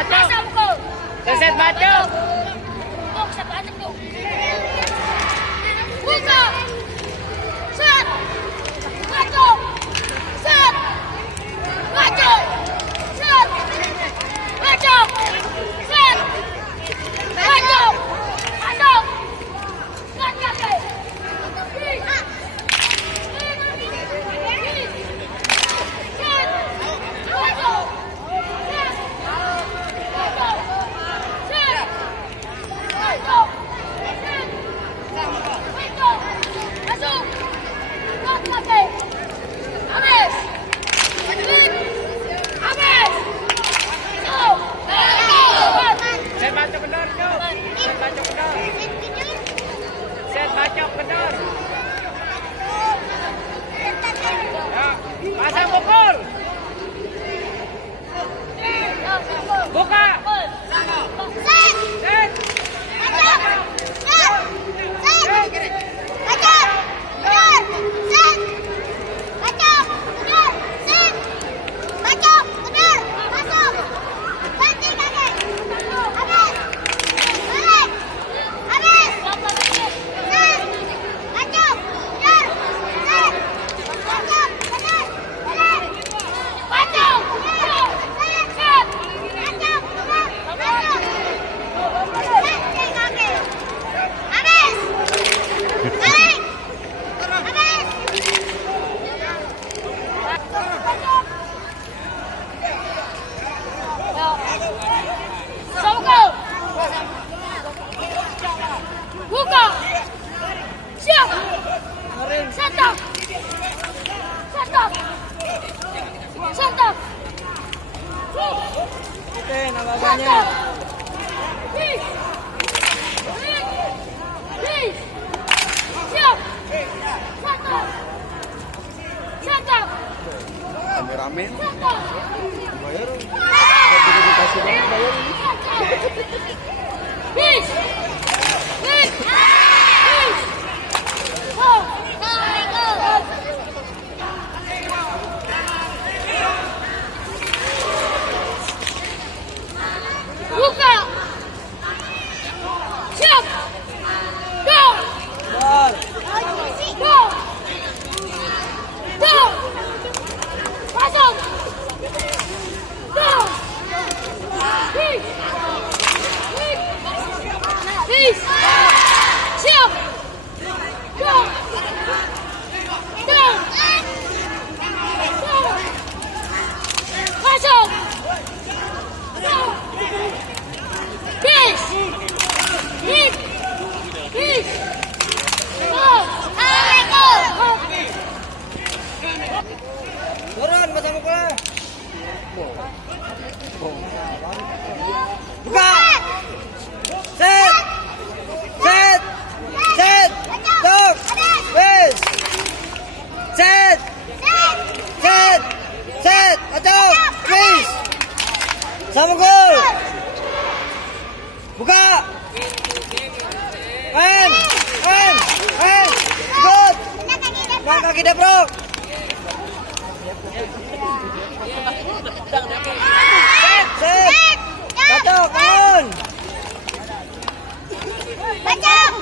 bacok. Masa pukul. Set bacok. Tuk, siapa aja tuh? Buka. Set. Bacok. Set. Bacok. Set. Bacok. Set. Bacok. Bacok. Set kaki. Set bacok kendor, Cuk. Set bacok kendor. Set bacok kendor. Ya, pasang pukul. Buka. Set. Buka. Siap. Santap. Santap. Santap. Oke, namanya. Bis. Bis. Siap. Santap. Santap. Kameramen Santap. bayar. Jadi dikasih banget bayar ini. Bis. Bis. Bis. Oh. Buka. Siap. Go. Bal. Go. Go. Masuk. Go. Bis. Bis. Bis. Siap. Go. Go. Go. Masuk. Go. Bis. Bis. Bis. Go. Turun pasang pukul. Buka. Set. Set. Set. Tuk. Bis. Set. Set. Set. Acok. Bis. Sama gol. Buka. Men. Good. Nah, kaki deprok. Set. Acok. Bangun. Bacok.